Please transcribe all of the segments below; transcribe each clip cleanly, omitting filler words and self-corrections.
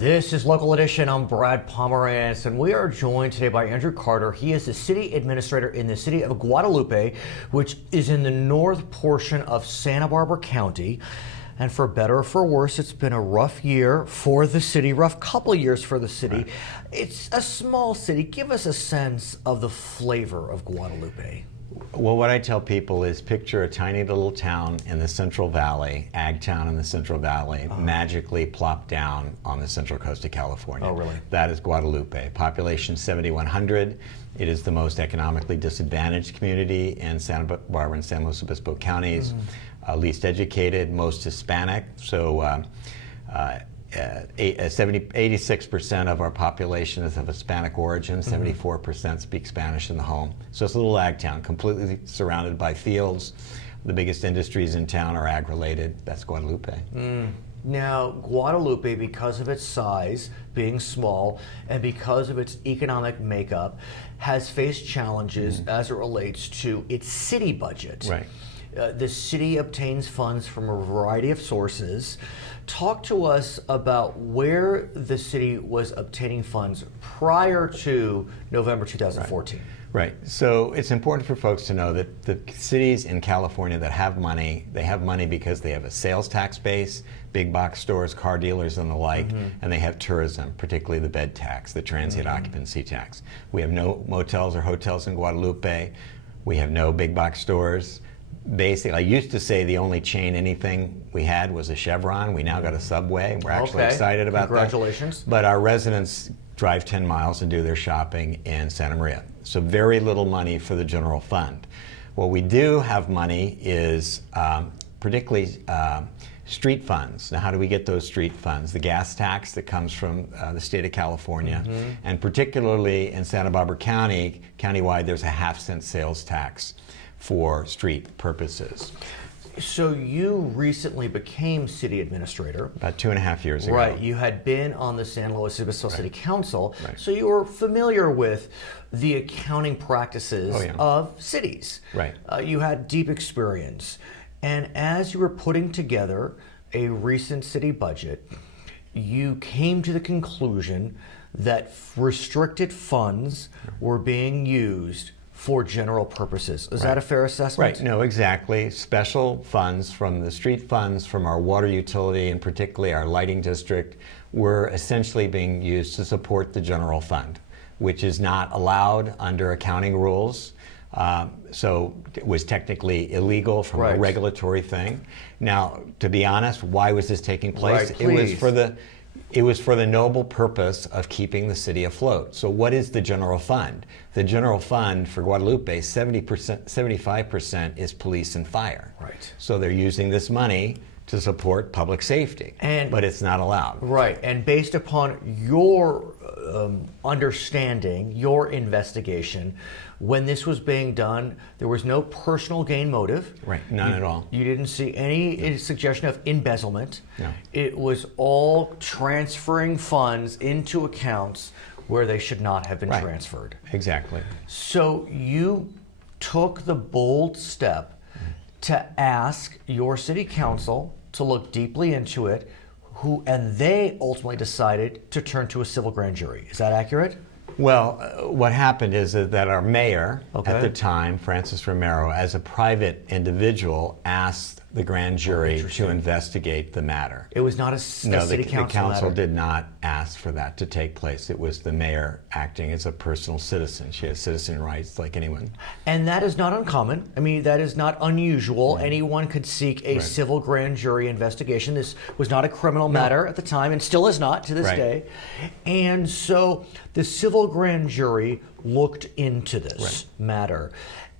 This is Local Edition. I'm Brad Pomerance, and we are joined today by Andrew Carter. He is the city administrator in the city of Guadalupe, which is in the north portion of Santa Barbara County. And for better or for worse, it's been a rough year for the city, rough couple of years for the city. Right. It's a small city. Give us a sense of the flavor of Guadalupe. Well, what I tell people is picture a tiny little town in the Central Valley, ag town in the Central Valley, magically plopped down on the central coast of California. Oh, really? That is Guadalupe. Population 7,100. It is the most economically disadvantaged community in Santa Barbara and San Luis Obispo counties. Least educated, most Hispanic. So 86% of our population is of Hispanic origin, 74% speak Spanish in the home. So it's a little ag town, completely surrounded by fields. The biggest industries in town are ag-related. That's Guadalupe. Now, Guadalupe, because of its size, being small, and because of its economic makeup, has faced challenges as it relates to its city budget. Right. The city obtains funds from a variety of sources. Talk to us about where the city was obtaining funds prior to November 2014. Right. So it's important for folks to know that the cities in California that have money, they have money because they have a sales tax base, big box stores, car dealers, and the like, and they have tourism, particularly the bed tax, the transient occupancy tax. We have no motels or hotels in Guadalupe. We have no big box stores. Basically, I used to say the only chain anything we had was a Chevron. We now got a Subway. We're actually excited about Congratulations. that. But our residents drive 10 miles and do their shopping in Santa Maria. So very little money for the general fund. What we do have money is particularly street funds. Now, how do we get those street funds? The gas tax that comes from the state of California, and particularly in Santa Barbara County, countywide, there's a half-cent sales tax for street purposes. So you recently became city administrator. About 2.5 years ago. Right. You had been on the San Luis Obispo City Council, Right. so you were familiar with the accounting practices of cities. Right. You had deep experience. And as you were putting together a recent city budget, you came to the conclusion that restricted funds were being used for general purposes. Is that a fair assessment? Right, no, exactly. Special funds from the street funds, from our water utility, and particularly our lighting district, were essentially being used to support the general fund, which is not allowed under accounting rules. So it was technically illegal from a regulatory thing. Now, to be honest, why was this taking place? It was for the noble purpose of keeping the city afloat. So what is the general fund? The general fund for Guadalupe, 75% is police and fire. Right. So they're using this money to support public safety, but it's not allowed. Right, and based upon your understanding, your investigation, when this was being done, there was no personal gain motive. Right, none at all. You didn't see any suggestion of embezzlement. No. It was all transferring funds into accounts where they should not have been transferred. Exactly. So you took the bold step to ask your city council to look deeply into it, and they ultimately decided to turn to a civil grand jury. Is that accurate? Well, what happened is that our mayor at the time, Francis Romero, as a private individual, asked the grand jury to investigate the matter. It was not a city council the council matter. did not ask for that to take place. It was the mayor acting as a personal citizen. She has citizen rights like anyone. And that is not uncommon. I mean, that is not unusual. Anyone could seek a civil grand jury investigation. This was not a criminal matter at the time, and still is not to this day. And so the civil grand jury looked into this matter,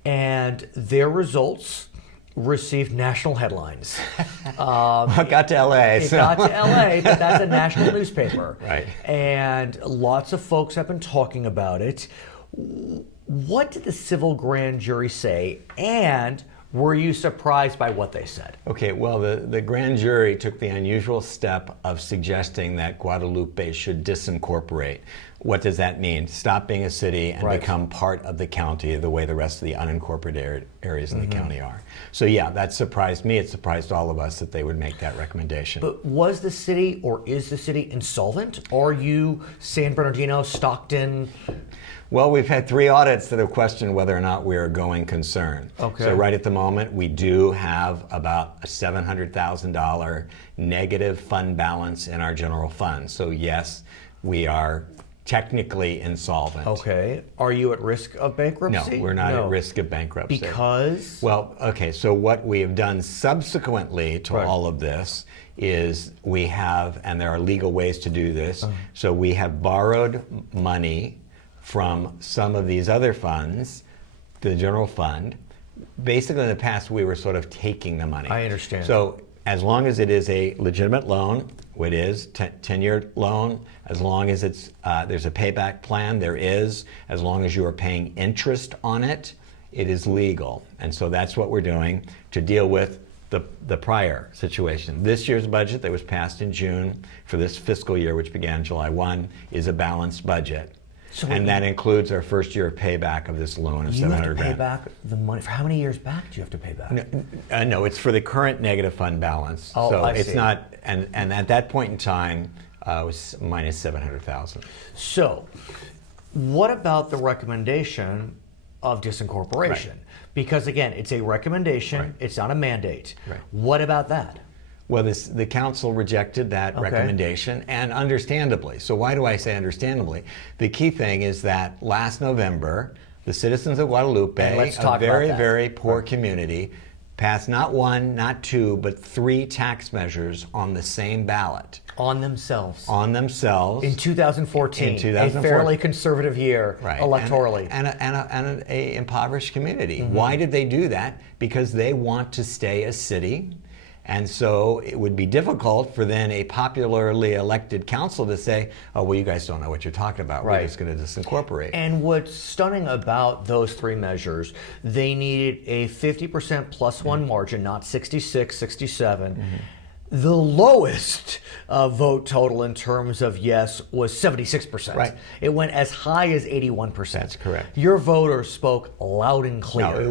and their results received national headlines. It got to LA. It got to LA, but that's a national newspaper. Right. And lots of folks have been talking about it. What did the civil grand jury say, and were you surprised by what they said? Okay, well, the grand jury took the unusual step of suggesting that Guadalupe should disincorporate, What does that mean? Stop being a city and Right. become part of the county the way the rest of the unincorporated areas in the county are. So yeah, that surprised me. It surprised all of us that they would make that recommendation. But was the city or is the city insolvent? Are you San Bernardino, Stockton? Well, we've had 3 audits that have questioned whether or not we're a going concern. Okay. So right at the moment, we do have about a $700,000 negative fund balance in our general fund. So yes, we are technically insolvent. Okay. Are you at risk of No, bankruptcy? we're not at risk of bankruptcy. Because? Well, okay, so what we have done subsequently to Right. all of this is we have, and there are legal ways to do this, so we have borrowed money from some of these other funds, the general fund. Basically, in the past, we were sort of taking the money. I understand. So as long as it is a legitimate loan, it is 10-year loan, as long as it's there's a payback plan, there is, as long as you are paying interest on it, it is legal. And so that's what we're doing to deal with the prior situation. This year's budget that was passed in June for this fiscal year, which began July 1, is a balanced budget. So and that includes our first year of payback of this loan of you have to $700,000. pay back the money. For how many years back do you have to pay back? No, it's for the current negative fund balance. Oh, so I it's see. not, and at that point in time, it was minus 700,000. So, what about the recommendation of disincorporation? Right. Because again, it's a recommendation, Right. it's not a mandate. Right. What about that? Well, the council rejected that Okay. recommendation, and understandably. So why do I say understandably? The key thing is that last November, the citizens of Guadalupe, And let's a talk about very, that. very poor community, passed not 1, not 2, but 3 tax measures on the same ballot. On themselves. On themselves. In 2014, In 2014. a fairly conservative year Right. electorally. And a impoverished community. Mm-hmm. Why did they do that? Because they want to stay a city. And so it would be difficult for then a popularly elected council to say, oh, well, you guys don't know what you're talking about. Right. We're just going to disincorporate. And what's stunning about those 3 measures, they needed a 50% plus 1 margin, not 66, 67. The lowest vote total in terms of yes was 76%. Right. It went as high as 81%. That's correct. Your voters spoke loud and clear. No, it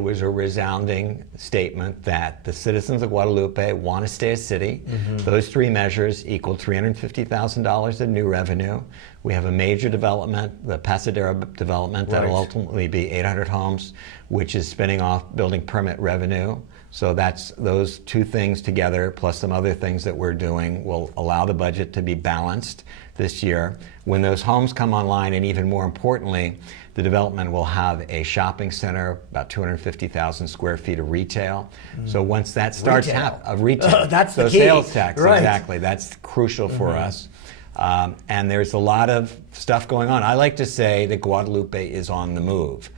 was a resounding statement that the citizens of Guadalupe want to stay a city. Those 3 measures equaled $350,000 of new revenue. We have a major development, the Pasadena development, that will Right. ultimately be 800 homes, which is spinning off building permit revenue. So that's those 2 things together, plus some other things that we're doing, will allow the budget to be balanced this year. When those homes come online, and even more importantly, the development will have a shopping center, about 250,000 square feet of retail. So once that starts Retail. retail, That's the so key. sales tax, Right. exactly. That's crucial for us. And there's a lot of stuff going on. I like to say that Guadalupe is on the move.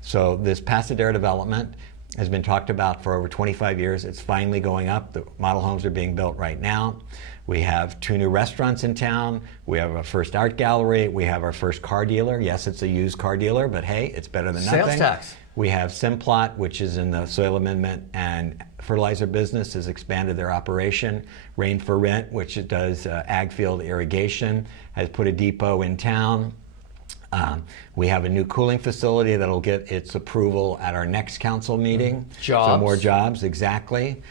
So this Pasadena development has been talked about for over 25 years. It's finally going up. The model homes are being built right now. We have 2 new restaurants in town. We have our first art gallery. We have our first car dealer. Yes, it's a used car dealer, but hey, it's better than nothing. Sales tax. We have Simplot, which is in the soil amendment and fertilizer business, has expanded their operation. Rain for Rent, which it does ag field irrigation, has put a depot in town. We have a new cooling facility that'll get its approval at our next council meeting. Jobs. So more jobs, exactly.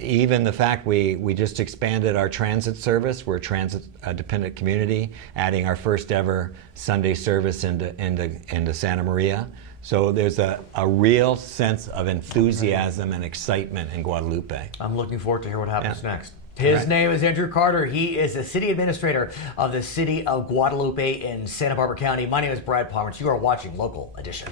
Even the fact we just expanded our transit service. We're a transit dependent community, adding our first ever Sunday service into Santa Maria. So there's a real sense of enthusiasm and excitement in Guadalupe. I'm looking forward to hear what happens Yeah. next. His Right. name is Andrew Carter. He is the city administrator of the city of Guadalupe in Santa Barbara County. My name is Brad Pomerance. You are watching Local Edition.